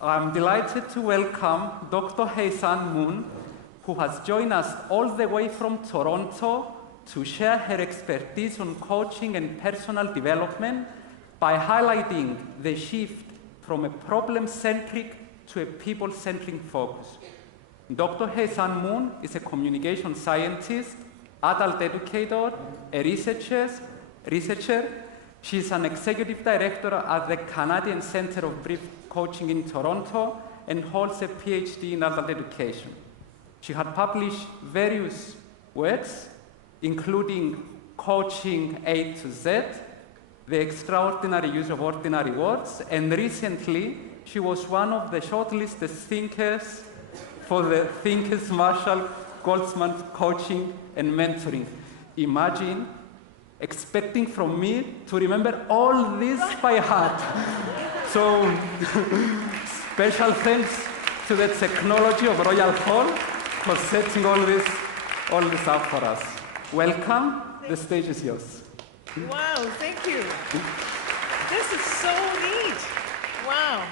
I'm delighted to welcome Dr. Haesun Moon, who has joined us all the way from Toronto to share her expertise on coaching and personal development by highlighting the shift from a problem-centric to a people-centric focus. Dr. Haesun Moon is a communication scientist, adult educator, a researcher. She's an executive director at the Canadian Centre of Brief Coaching in Toronto and holds a PhD in adult education. She had published various works, including Coaching A to Z, The Extraordinary Use of Ordinary Words, and recently she was one of the shortlisted thinkers for the Thinkers Marshall Goldsman Coaching and Mentoring. Imagine expecting from me to remember all this by heart. So, special thanks to the technology of Royal Hall for setting all this up for us. Welcome, the stage is yours. Wow, thank you. This is so neat. Wow.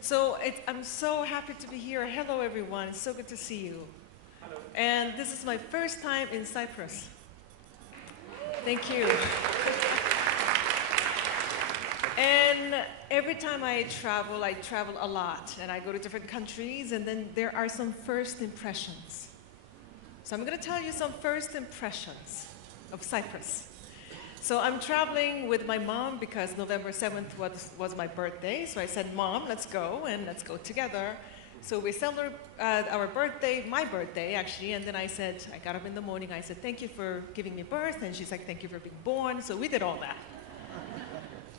So I'm so happy to be here. Hello, everyone. It's so good to see you. Hello. And this is my first time in Cyprus. Thank you. And every time I travel a lot, and I go to different countries, and then there are some first impressions. So I'm going to tell you some first impressions of Cyprus. So I'm traveling with my mom because November 7th was my birthday. So I said, Mom, let's go, and let's go together. So we celebrated our birthday, my birthday actually, and then I got up in the morning, I said, thank you for giving me birth, and she's like, thank you for being born. So we did all that.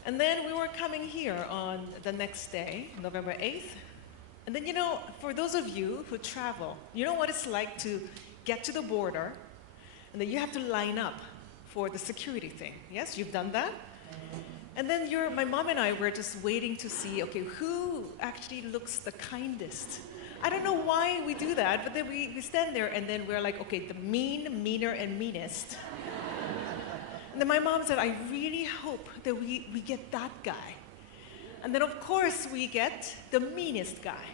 And then we were coming here on the next day, November 8th. And then, for those of you who travel, you know what it's like to get to the border, and then you have to line up for the security thing. Yes, you've done that? And then my mom and I were just waiting to see, okay, who actually looks the kindest? I don't know why we do that, but then we stand there and then we're like, okay, the mean, meaner, and meanest. And then my mom said, I really hope that we get that guy. And then of course we get the meanest guy.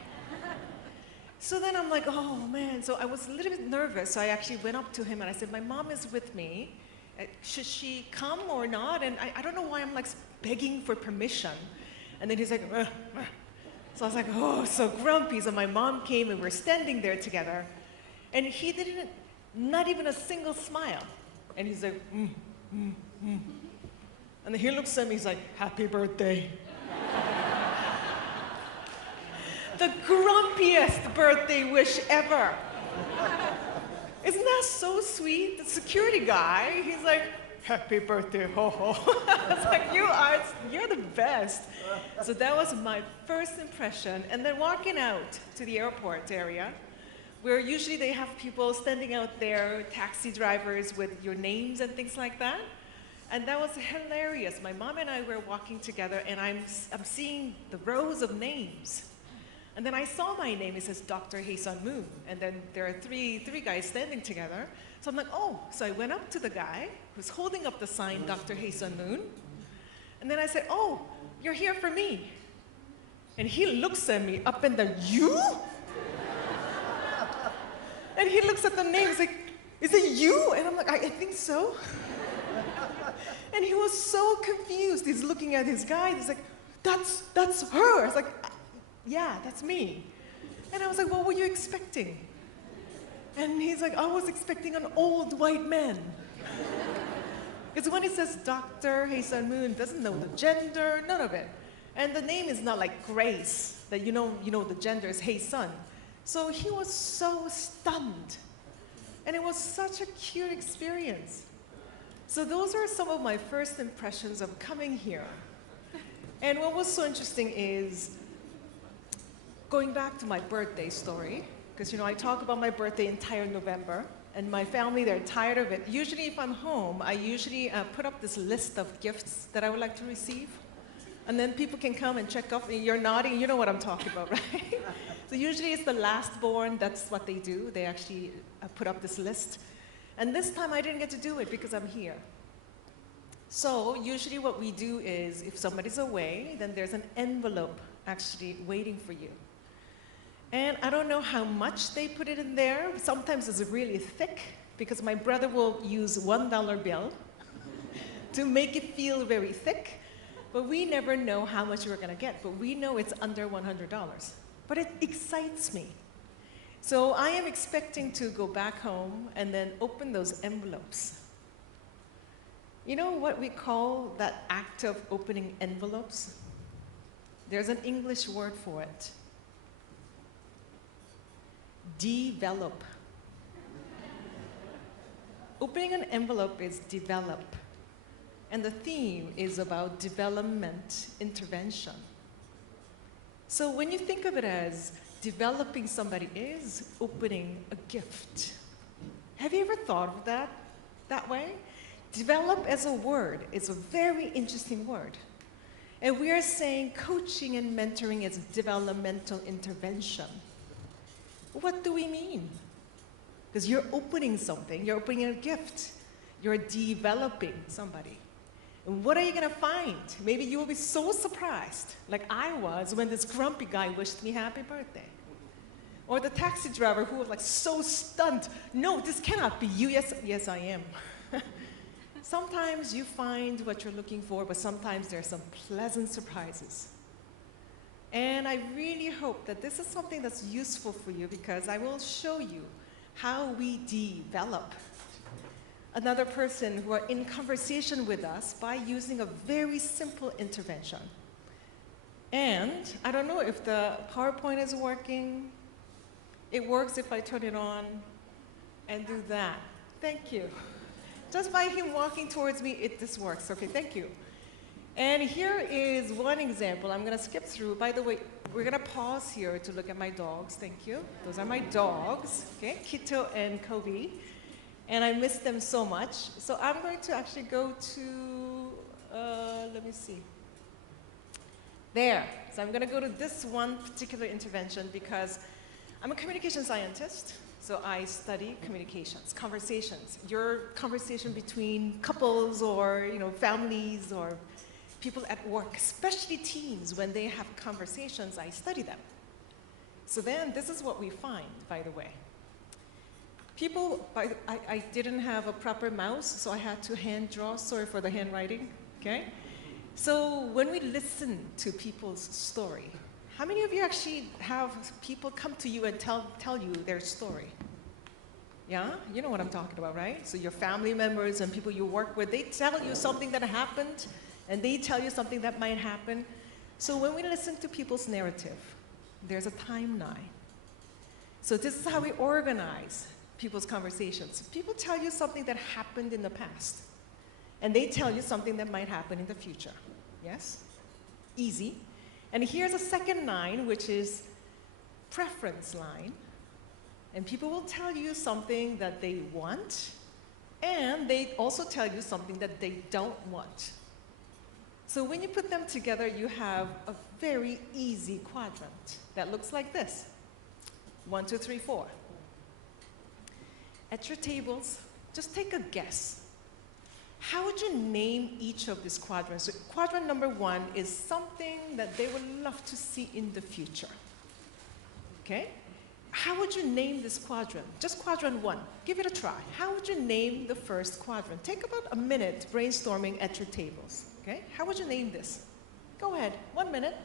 So then I'm like, oh man, so I was a little bit nervous. So I actually went up to him and I said, my mom is with me. Should she come or not? And I don't know why I'm like begging for permission. And then he's like, ugh, ugh. So I was like, oh, so grumpy. So my mom came and we're standing there together. And he didn't, not even a single smile. And he's like, And then he looks at me, he's like, happy birthday. The grumpiest birthday wish ever. Isn't that so sweet? The security guy, he's like, happy birthday, ho ho. I was like, you're the best. So that was my first impression. And then walking out to the airport area, where usually they have people standing out there, taxi drivers with your names and things like that. And that was hilarious. My mom and I were walking together and I'm seeing the rows of names. And then I saw my name, it says Dr. Haesun Moon. And then there are three guys standing together. So I'm like, oh. So I went up to the guy who's holding up the sign, Dr. Haesun Moon. And then I said, oh, you're here for me. And he looks at me up and down, you? And he looks at the name, he's like, is it you? And I'm like, I think so. And he was so confused. He's looking at his guide, he's like, that's her. I was like, yeah, that's me. And I was like, what were you expecting? And he's like, I was expecting an old white man. Because when it says Dr. Haesun Moon, doesn't know the gender, none of it. And the name is not like Grace, that you know the gender is Haesun. So he was so stunned. And it was such a cute experience. So those are some of my first impressions of coming here. And what was so interesting is, going back to my birthday story, because I talk about my birthday entire November, and my family, they're tired of it. Usually if I'm home, I usually put up this list of gifts that I would like to receive. And then people can come and check off. You're nodding, you know what I'm talking about, right? So usually it's the last born, that's what they do. They actually put up this list. And this time I didn't get to do it because I'm here. So usually what we do is, if somebody's away, then there's an envelope actually waiting for you. And I don't know how much they put it in there. Sometimes it's really thick because my brother will use $1 bill to make it feel very thick. But we never know how much we're going to get. But we know it's under $100. But it excites me. So I am expecting to go back home and then open those envelopes. You know what we call that act of opening envelopes? There's an English word for it. Develop. Opening an envelope is develop. And the theme is about development intervention. So when you think of it as developing somebody is opening a gift. Have you ever thought of that way? Develop as a word is a very interesting word. And we are saying coaching and mentoring is developmental intervention. What do we mean? Because you're opening something, you're opening a gift, you're developing somebody. And what are you going to find? Maybe you will be so surprised, like I was when this grumpy guy wished me happy birthday. Or the taxi driver who was like so stunned. No, this cannot be you. Yes, I am. Sometimes you find what you're looking for, but sometimes there are some pleasant surprises. And I really hope that this is something that's useful for you because I will show you how we develop another person who are in conversation with us by using a very simple intervention. And I don't know if the PowerPoint is working. It works if I turn it on and do that. Thank you. Just by him walking towards me, this works. Okay, thank you. And here is one example. I'm going to skip through. By the way, we're going to pause here to look at my dogs. Thank you. Those are my dogs, okay? Kito and Kobe. And I miss them so much. So I'm going to actually go to, let me see. There. So I'm going to go to this one particular intervention because I'm a communication scientist. So I study communications, conversations. Your conversation between couples or families or people at work, especially teens, when they have conversations, I study them. So then this is what we find, by the way. People, I didn't have a proper mouse, so I had to hand draw. Sorry for the handwriting, okay? So when we listen to people's story, how many of you actually have people come to you and tell you their story? Yeah? You know what I'm talking about, right? So your family members and people you work with, they tell you something that happened, and they tell you something that might happen. So when we listen to people's narrative, there's a timeline. So this is how we organize people's conversations. People tell you something that happened in the past, and they tell you something that might happen in the future. Yes? Easy. And here's a second line, which is preference line. And people will tell you something that they want, and they also tell you something that they don't want. So when you put them together, you have a very easy quadrant that looks like this. 1, 2, 3, 4. At your tables, just take a guess. How would you name each of these quadrants? So quadrant number 1 is something that they would love to see in the future. Okay? How would you name this quadrant? Just quadrant 1. Give it a try. How would you name the first quadrant? Take about a minute brainstorming at your tables. Okay? How would you name this? Go ahead. 1 minute.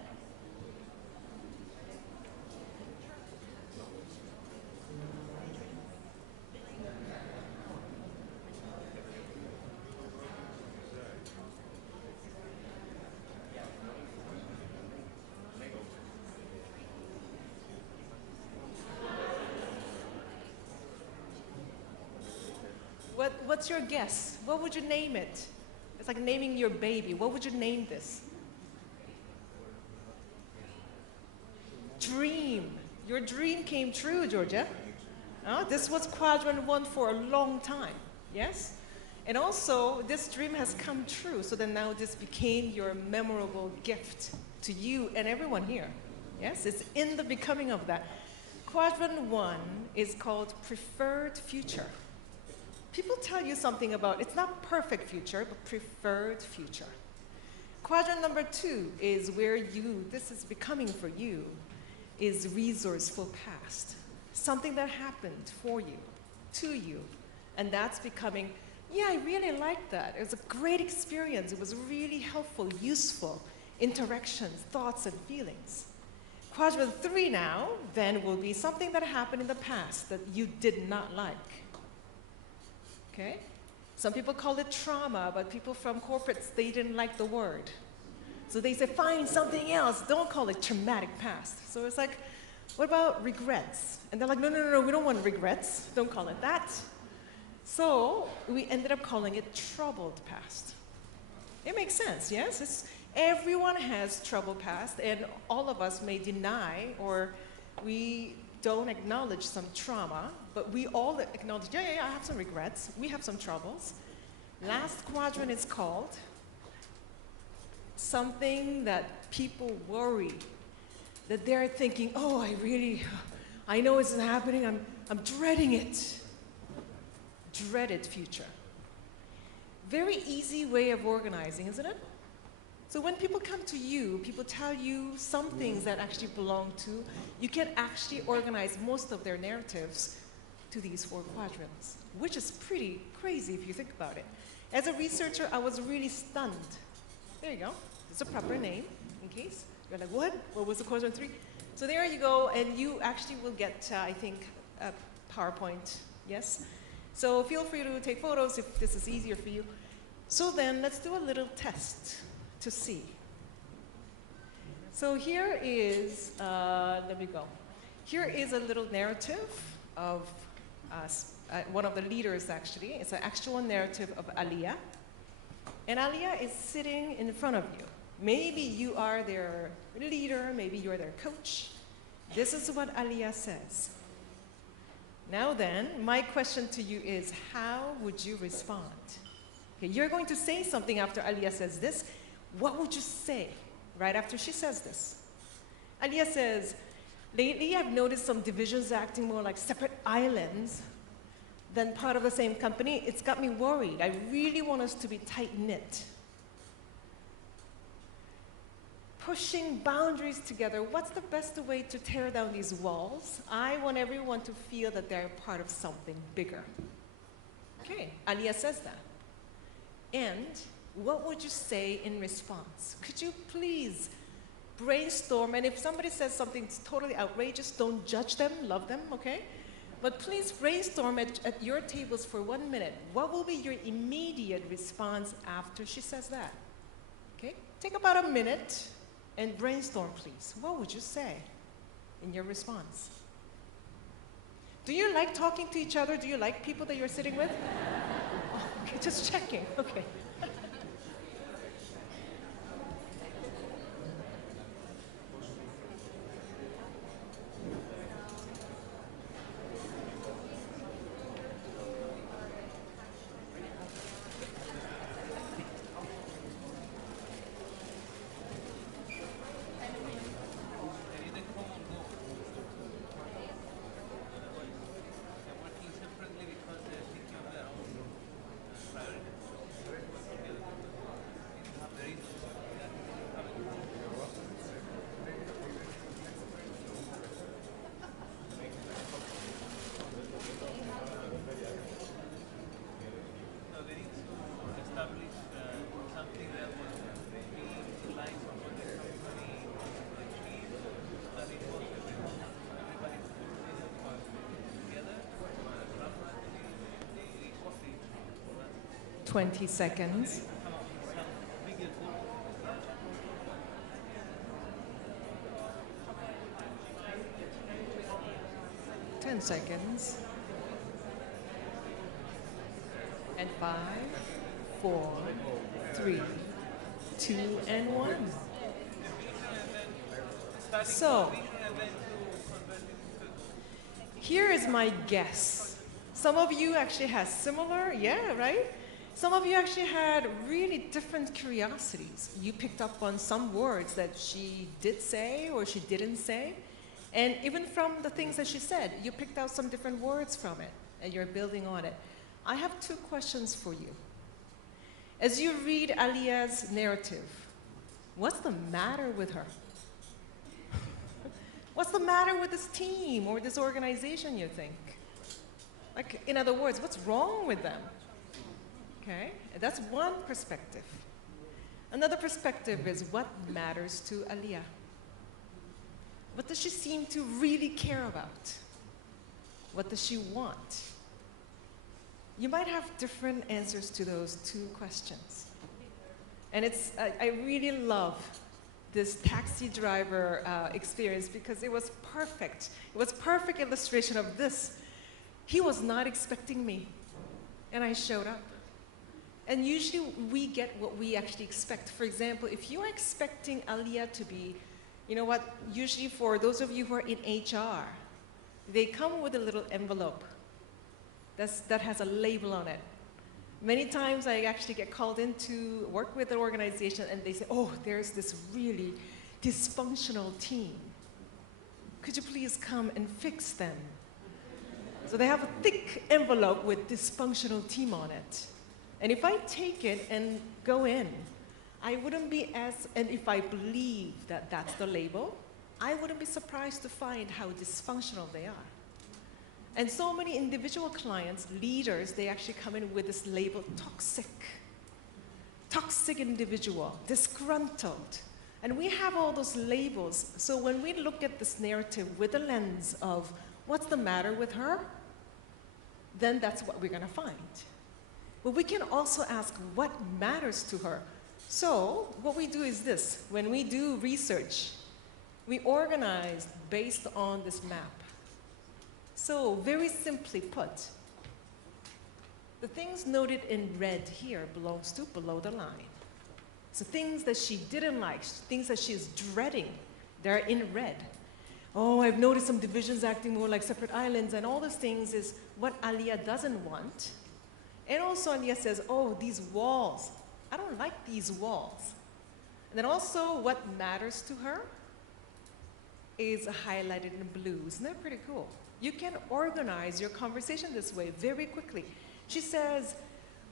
What's your guess? What would you name it? It's like naming your baby. What would you name this? Dream. Your dream came true, Georgia. This was quadrant 1 for a long time. Yes? And also, this dream has come true, so then now this became your memorable gift to you and everyone here. Yes? It's in the becoming of that. Quadrant 1 is called preferred future. People tell you something about, it's not perfect future, but preferred future. Quadrant number 2 is where this is becoming for you, is resourceful past. Something that happened for you, to you, and that's becoming, yeah, I really liked that. It was a great experience. It was really helpful, useful interactions, thoughts, and feelings. Quadrant 3 now, then, will be something that happened in the past that you did not like. Okay? Some people call it trauma, but people from corporates, they didn't like the word. So they say, find something else. Don't call it traumatic past. So it's like, what about regrets? And they're like, no, we don't want regrets. Don't call it that. So we ended up calling it troubled past. It makes sense, yes? Everyone has troubled past, and all of us may deny or we don't acknowledge some trauma, but we all acknowledge, yeah, I have some regrets. We have some troubles. Last quadrant is called something that people worry, that they're thinking, oh, I know it's happening, I'm dreading it. Dreaded future. Very easy way of organizing, isn't it? So when people come to you, people tell you some things that actually belong to, you can actually organize most of their narratives to these 4 quadrants, which is pretty crazy if you think about it. As a researcher, I was really stunned. There you go. It's a proper name, in case. You're like, what? What was the quadrant 3? So there you go, and you actually will get, I think, a PowerPoint, yes? So feel free to take photos if this is easier for you. So then, let's do a little test to see. So here is, let me go. Here is a little narrative of one of the leaders, actually. It's an actual narrative of Aliyah. And Aliyah is sitting in front of you. Maybe you are their leader, maybe you're their coach. This is what Aliyah says. Now then, my question to you is, how would you respond? Okay, you're going to say something after Aliyah says this. What would you say right after she says this? Aliyah says, lately I've noticed some divisions acting more like separate islands than part of the same company. It's got me worried. I really want us to be tight-knit. Pushing boundaries together, what's the best way to tear down these walls? I want everyone to feel that they're part of something bigger. Okay, Aliyah says that. And what would you say in response? Could you please brainstorm? And if somebody says something totally outrageous, don't judge them, love them, okay? But please brainstorm at your tables for 1 minute. What will be your immediate response after she says that? Okay, take about a minute and brainstorm, please. What would you say in your response? Do you like talking to each other? Do you like people that you're sitting with? Oh, okay, just checking, okay. $20 seconds. $10 seconds. And 5, 4, 3, 2, and 1. So, here is my guess. Some of you actually had similar, yeah, right? Some of you actually had really different curiosities. You picked up on some words that she did say or she didn't say. And even from the things that she said, you picked out some different words from it, and you're building on it. I have 2 questions for you. As you read Aliyah's narrative, What's the matter with her? What's the matter with this team or this organization, you think? Like, in other words, what's wrong with them? Okay, that's one perspective. Another perspective is what matters to Aliyah. What does she seem to really care about? What does she want? You might have different answers to those two questions. And I really love this taxi driver experience because it was perfect. It was perfect illustration of this. He was not expecting me, and I showed up. And usually we get what we actually expect. For example, if you are expecting Aliyah to be, you know what, usually for those of you who are in HR, they come with a little envelope that has a label on it. Many times I actually get called in to work with an organization and they say, oh, there's this really dysfunctional team. Could you please come and fix them? So they have a thick envelope with dysfunctional team on it. And if I take it and go in, I wouldn't be and if I believe that that's the label, I wouldn't be surprised to find how dysfunctional they are. And so many individual clients, leaders, they actually come in with this label, toxic individual, disgruntled. And we have all those labels. So when we look at this narrative with the lens of what's the matter with her, then that's what we're going to find. But we can also ask what matters to her. So what we do is this. When we do research, we organize based on this map. So very simply put, the things noted in red here belongs to below the line. So things that she didn't like, things that she's dreading, they're in red. Oh, I've noticed some divisions acting more like separate islands, and all those things is what Aliyah doesn't want. And also Aliyah says, oh, these walls, I don't like these walls. And then also what matters to her is highlighted in blue. Isn't that pretty cool? You can organize your conversation this way very quickly. She says,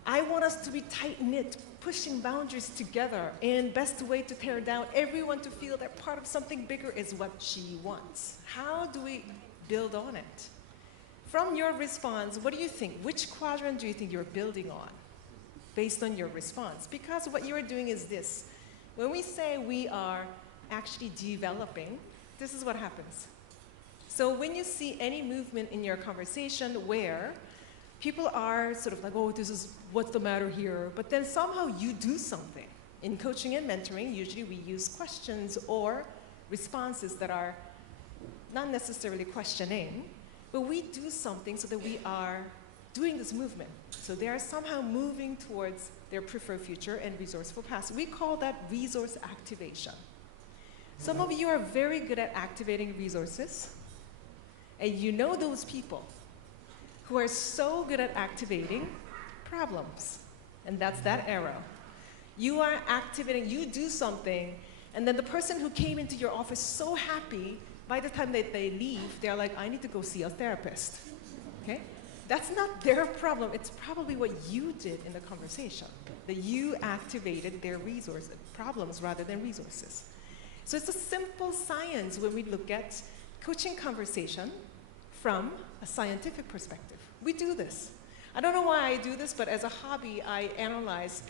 I want us to be tight-knit, pushing boundaries together, and best way to tear down everyone to feel that part of something bigger is what she wants. How do we build on it? From your response, what do you think? Which quadrant do you think you're building on based on your response? Because what you're doing is this. When we say we are actually developing, this is what happens. So when you see any movement in your conversation where people are sort of like, oh, this is what's the matter here, but then somehow you do something. In coaching and mentoring, usually we use questions or responses that are not necessarily questioning, but we do something so that we are doing this movement. So they are somehow moving towards their preferred future and resourceful past. We call that resource activation. Some of you are very good at activating resources, and you know those people who are so good at activating problems, and that's that arrow. You are activating, you do something, and then the person who came into your office so happy, by the time that they leave, they're like, I need to go see a therapist, okay? That's not their problem, it's probably what you did in the conversation, that you activated their problems rather than resources. So it's a simple science when we look at coaching conversation from a scientific perspective. We do this. I don't know why I do this, but as a hobby, I analyze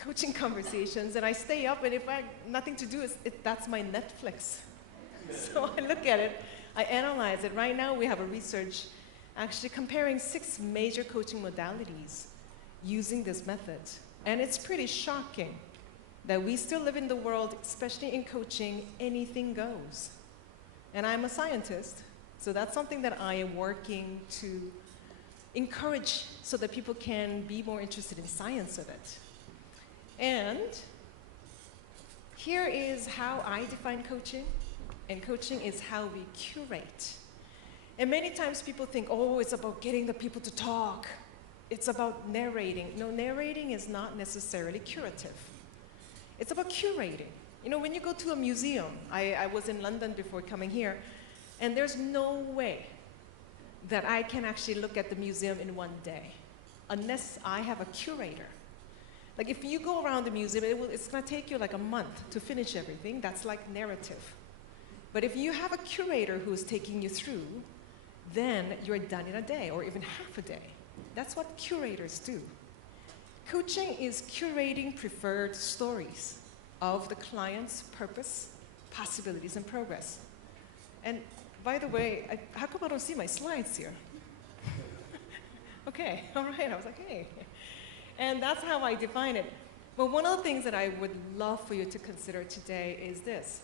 coaching conversations, and I stay up, and if I have nothing to do, that's my Netflix. So I look at it, I analyze it. Right now, we have a research actually comparing 6 major coaching modalities using this method. And it's pretty shocking that we still live in the world, especially in coaching, anything goes. And I'm a scientist, so that's something that I am working to encourage so that people can be more interested in science of it. And here is how I define coaching, and coaching is how we curate. And many times people think, oh, it's about getting the people to talk. It's about narrating. No, narrating is not necessarily curative. It's about curating. You know, when you go to a museum, I was in London before coming here, and there's no way that I can actually look at the museum in one day unless I have a curator. Like if you go around the museum, it's going to take you like a month to finish everything. That's like narrative. But if you have a curator who's taking you through, then you're done in a day or even half a day. That's what curators do. Coaching is curating preferred stories of the client's purpose, possibilities, and progress. And by the way, how come I don't see my slides here? Okay, all right, I was like, hey. And that's how I define it. But one of the things that I would love for you to consider today is this.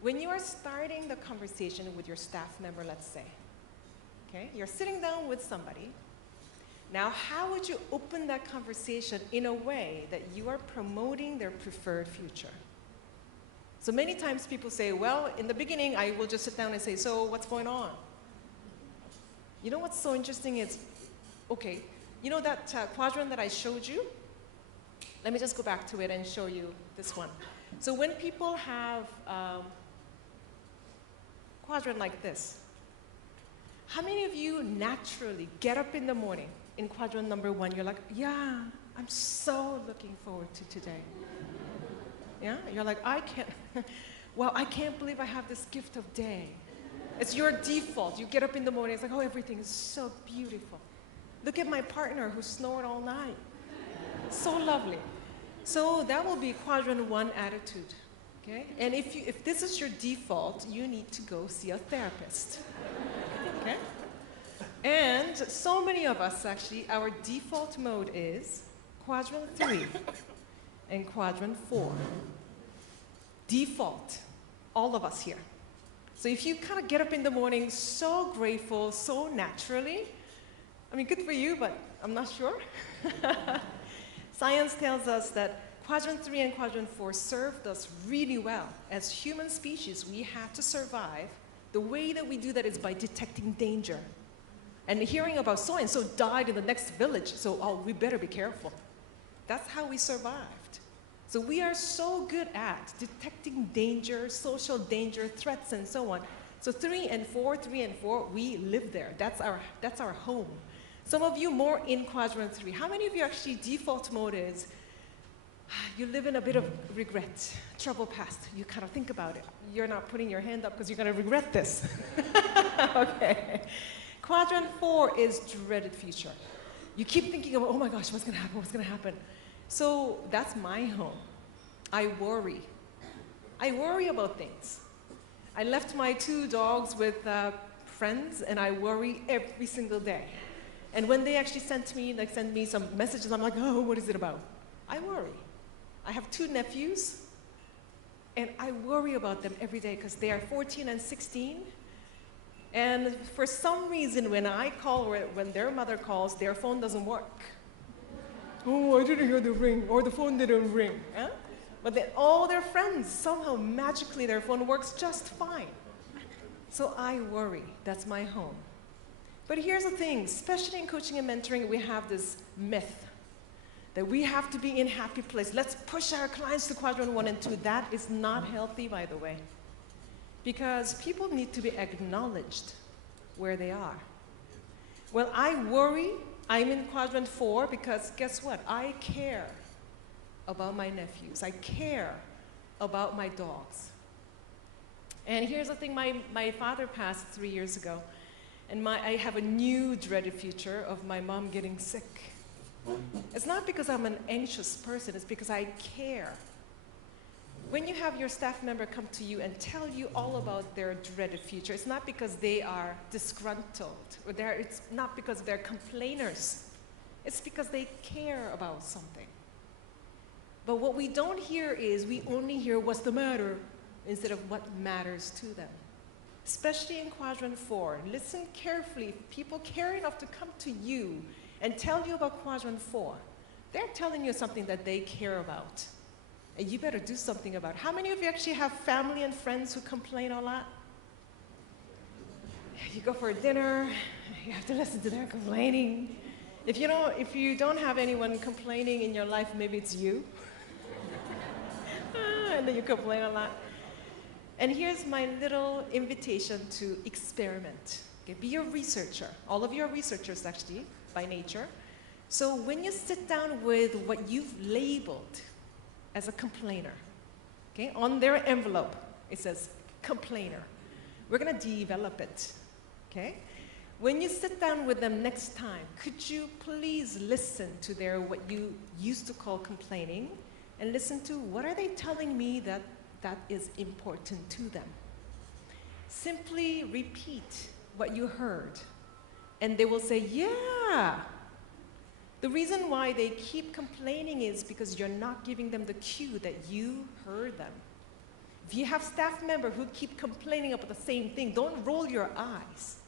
When you are starting the conversation with your staff member, let's say, okay, you're sitting down with somebody. Now, how would you open that conversation in a way that you are promoting their preferred future? So many times people say, well, in the beginning, I will just sit down and say, so what's going on? You know what's so interesting is, okay, you know that quadrant that I showed you? Let me just go back to it and show you this one. So when people have quadrant like this, how many of you naturally get up in the morning in quadrant number 1, you're like, yeah, I'm so looking forward to today. Yeah, you're like, I can't believe I have this gift of day. It's your default. You get up in the morning, it's like, oh, everything is so beautiful. Look at my partner who snored all night. So lovely. So that will be quadrant 1 attitude, okay? And if this is your default, you need to go see a therapist, okay? And so many of us, actually, our default mode is quadrant 3 and quadrant 4. Default, all of us here. So if you kind of get up in the morning so grateful, so naturally, I mean, good for you, but I'm not sure. Science tells us that quadrant 3 and quadrant 4 served us really well. As human species, we have to survive. The way that we do that is by detecting danger. And hearing about so-and-so died in the next village, so oh, we better be careful. That's how we survived. So we are so good at detecting danger, social danger, threats, and so on. So 3 and 4, we live there. That's our home. Some of you more in quadrant 3. How many of you actually default mode is, you live in a bit of regret, trouble past. You kind of think about it. You're not putting your hand up because you're going to regret this. Okay. Quadrant 4 is dreaded future. You keep thinking of, oh my gosh, what's going to happen, what's going to happen? So that's my home. I worry. I worry about things. I left my 2 dogs with friends, and I worry every single day. And when they actually send me some messages, I'm like, oh, what is it about? I worry. I have 2 nephews, and I worry about them every day because they are 14 and 16. And for some reason, when I call or when their mother calls, their phone doesn't work. Oh, I didn't hear the ring, or the phone didn't ring. Huh? But then all their friends, somehow magically their phone works just fine. So I worry. That's my home. But here's the thing, especially in coaching and mentoring, we have this myth that we have to be in happy place. Let's push our clients to quadrant 1 and 2. That is not healthy, by the way. Because people need to be acknowledged where they are. Well, I worry I'm in quadrant 4 because guess what? I care about my nephews. I care about my dogs. And here's the thing, my father passed 3 years ago, and I have a new dreaded future of my mom getting sick. It's not because I'm an anxious person, it's because I care. When you have your staff member come to you and tell you all about their dreaded future, it's not because they are disgruntled, or it's not because they're complainers. It's because they care about something. But what we don't hear is we only hear what's the matter instead of what matters to them. Especially in quadrant 4, listen carefully. People care enough to come to you and tell you about quadrant 4. They're telling you something that they care about. And you better do something about it. How many of you actually have family and friends who complain a lot? You go for a dinner, you have to listen to their complaining. If you don't have anyone complaining in your life, maybe it's you. And then you complain a lot. And here's my little invitation to experiment. Okay, be a researcher. All of you are researchers, actually, by nature. So when you sit down with what you've labeled as a complainer, okay, on their envelope, it says complainer. We're going to develop it, okay? When you sit down with them next time, could you please listen to their what you used to call complaining and listen to what are they telling me that is important to them? Simply repeat what you heard, and they will say, yeah. The reason why they keep complaining is because you're not giving them the cue that you heard them. If you have staff members who keep complaining about the same thing, don't roll your eyes.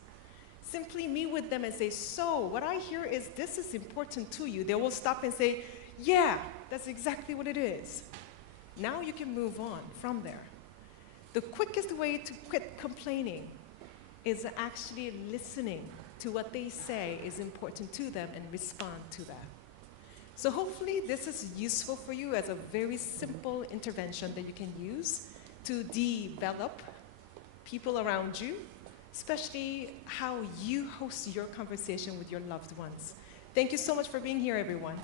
Simply meet with them and say, so what I hear is this is important to you. They will stop and say, yeah, that's exactly what it is. Now you can move on from there. The quickest way to quit complaining is actually listening to what they say is important to them and respond to that. So hopefully this is useful for you as a very simple intervention that you can use to develop people around you, especially how you host your conversation with your loved ones. Thank you so much for being here, everyone.